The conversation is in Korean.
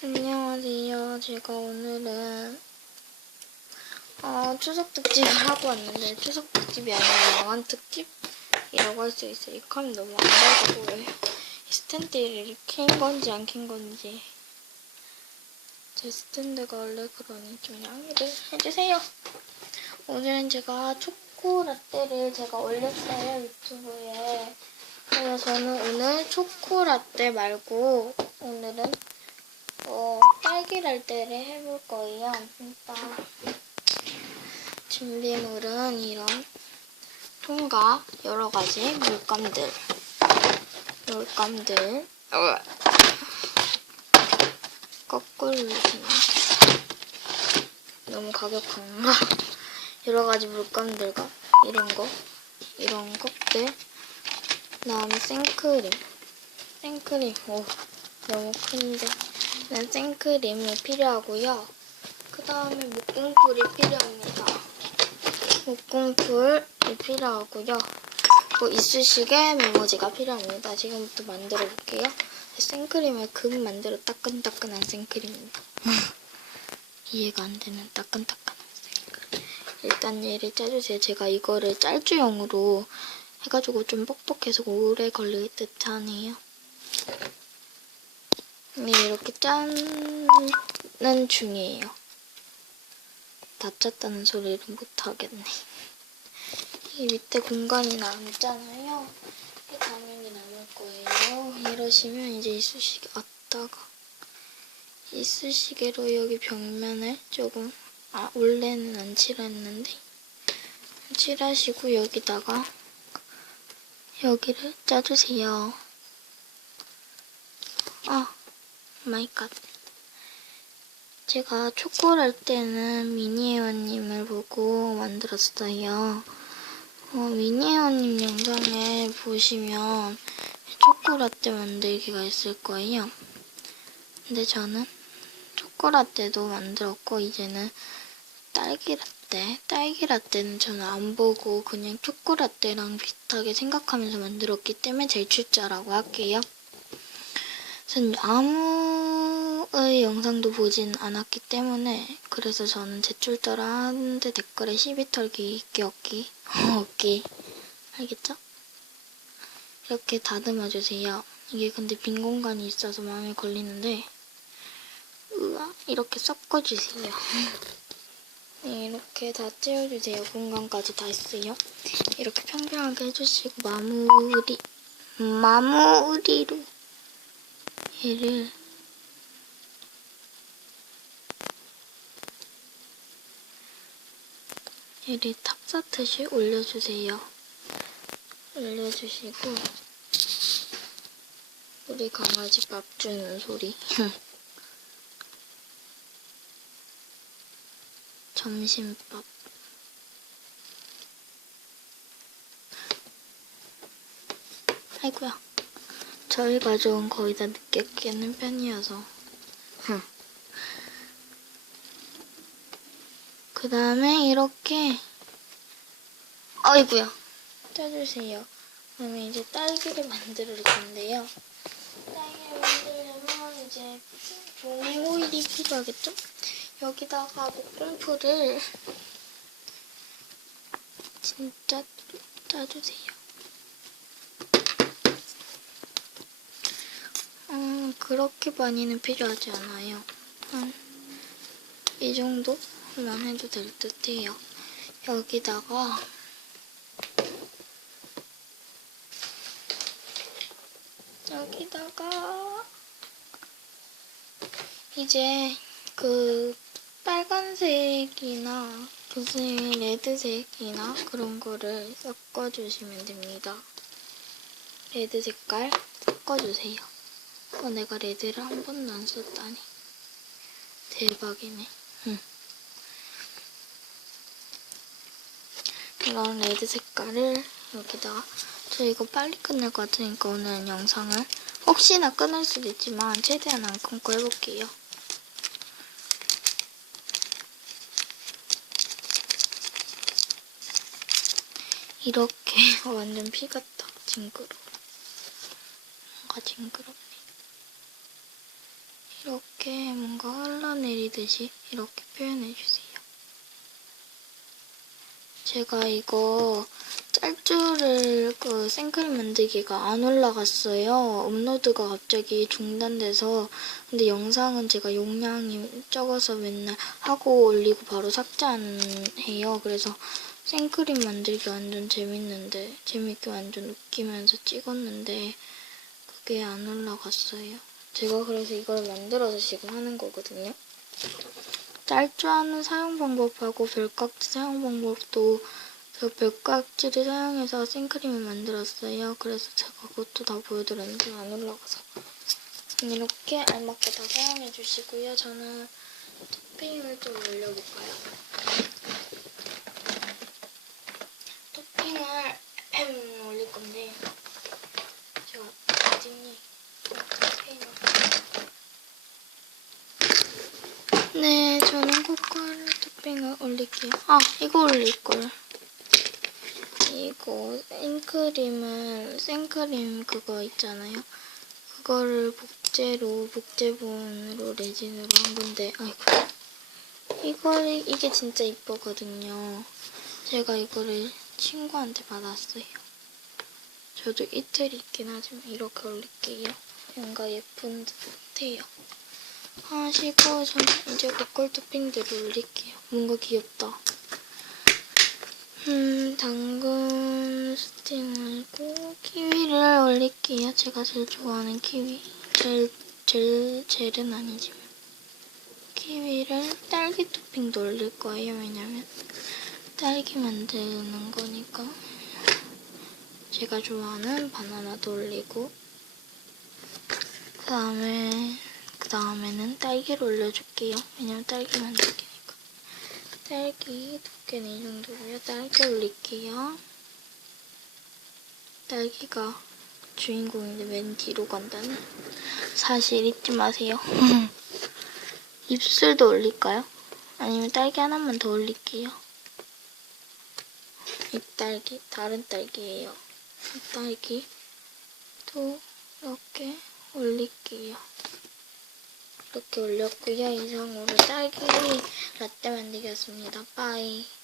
안녕하세요. 제가 오늘은 어, 추석 특집을 하고 왔는데 추석 특집이 아니라 영화 특집이라고 할 수 있어요. 이 컴이 너무 안 보여요. 이 스탠드를 켠 건지 안 켠 건지 제 스탠드가 원래 그러니 좀 양해를 해주세요. 오늘은 제가 초코 라떼를 제가 올렸어요 유튜브에. 그래서 저는 오늘 초코 라떼 말고 오늘은 어, 딸기 라떼를 해볼 거예요. 일단 준비물은 이런 통과 여러 가지 물감들, 물감들. 어. 거꾸로 너무 가격한가? 여러 가지 물감들과 이런 거, 이런 것들. 그다음에 생크림, 생크림. 오, 너무 큰데. 는 생크림이 필요하고요. 그 다음에 목공풀이 필요합니다. 목공풀이 필요하고요. 그리고 이쑤시개 메모지가 필요합니다. 지금부터 만들어 볼게요. 생크림을 금 만들어 따끈따끈한 생크림입니다. 이해가 안 되는 따끈따끈한 생크림. 일단 얘를 짜주세요. 제가 이거를 짤주용으로 해가지고 좀 뻑뻑해서 오래 걸릴 듯 하네요. 네, 이렇게 짜는 중이에요. 다 짰다는 소리를 못하겠네. 이 밑에 공간이 남잖아요. 이 당연히 남을 거예요. 이러시면 이제 이쑤시개 왔다가 이쑤시개로 여기 벽면을 조금 아 원래는 안 칠했는데 칠하시고 여기다가 여기를 짜주세요. 아 마이 갓. 제가 초콜 할 때는 미니에어님을 보고 만들었어요. 어, 미니에어님 영상에 보시면 초코라떼 만들기가 있을 거예요. 근데 저는 초코라떼도 만들었고 이제는 딸기라떼. 딸기라떼는 저는 안 보고 그냥 초코라떼랑 비슷하게 생각하면서 만들었기 때문에 제일 출자라고 할게요. 전 아무 의 영상도 보진 않았기 때문에 그래서 저는 제출자라 하는데 댓글에 시비 털기 끼었기 없기 알겠죠? 이렇게 다듬어 주세요. 이게 근데 빈 공간이 있어서 마음에 걸리는데 으아 이렇게 섞어 주세요. 네, 이렇게 다 채워주세요. 공간까지 다 했어요. 이렇게 평평하게 해주시고 마무리 마무리로 얘를 얘를 탑사듯이 올려주세요. 올려주시고 우리 강아지 밥 주는 소리 점심밥 아이고야 저희 가족은 거의 다 늦게 깨는 편이어서. 그 다음에 이렇게, 아이고야. 짜주세요. 그러면 이제 딸기를 만들 건데요. 딸기를 만들려면 이제 종이 호일이 필요하겠죠? 여기다가 목공풀을 진짜 짜주세요. 음, 그렇게 많이는 필요하지 않아요. 한, 이 정도 만 해도 될 듯 해요. 여기다가, 여기다가, 이제 그 빨간색이나 무슨 레드색이나 그런 거를 섞어주시면 됩니다. 레드 색깔 섞어주세요. 어, 내가 레드를 한 번도 안 썼다니. 대박이네. 응. 이런 레드 색깔을 여기다가 저 이거 빨리 끝낼 것 같으니까 오늘 영상을 혹시나 끊을 수도 있지만 최대한 안 끊고 해볼게요. 이렇게 완전 피 같다. 징그러워. 뭔가 징그럽네. 이렇게 뭔가 흘러내리듯이 이렇게 표현해 주세요. 제가 이거 짤줄을 그 생크림 만들기가 안 올라갔어요. 업로드가 갑자기 중단돼서 근데 영상은 제가 용량이 적어서 맨날 하고 올리고 바로 삭제 안 해요. 그래서 생크림 만들기 완전 재밌는데 재밌게 완전 웃기면서 찍었는데 그게 안 올라갔어요. 제가 그래서 이걸 만들어서 지금 하는 거거든요. 짤주하는 사용 방법하고 별 깍지 사용 방법도 저 별 깍지를 사용해서 생크림을 만들었어요. 그래서 제가 그것도 다 보여드렸는데 안 올라가서 이렇게 알맞게 다 사용해 주시고요. 저는 토핑을 좀 올려볼까요? 토핑을 올릴 건데 제가 어딨니? 토핑을 네, 저는 코코아 토핑을 올릴게요. 아, 이거 올릴걸. 이거 생크림을, 생크림 그거 있잖아요. 그거를 복제로, 복제본으로 레진으로 한 건데, 아이고. 이거를, 이게 진짜 이쁘거든요. 제가 이거를 친구한테 받았어요. 저도 이틀 있긴 하지만 이렇게 올릴게요. 뭔가 예쁜 듯해요. 하시고 저는 이제 고퀄 토핑들을 올릴게요. 뭔가 귀엽다. 음, 당근 스팅하고 키위를 올릴게요. 제가 제일 좋아하는 키위. 젤, 젤, 젤은 아니지만. 키위를 딸기 토핑도 올릴 거예요. 왜냐면 딸기 만드는 거니까. 제가 좋아하는 바나나도 올리고 그 다음에 그 다음에는 딸기를 올려줄게요. 왜냐면 딸기 만들기니까. 딸기 두께는 이 정도고요. 딸기 올릴게요. 딸기가 주인공인데 맨 뒤로 간다는 사실 잊지 마세요. 입술도 올릴까요? 아니면 딸기 하나만 더 올릴게요. 이 딸기, 다른 딸기예요. 이 딸기도 이렇게 올릴게요. 이렇게 올렸고요. 이상으로 딸기 라떼 만들겠습니다. 빠이.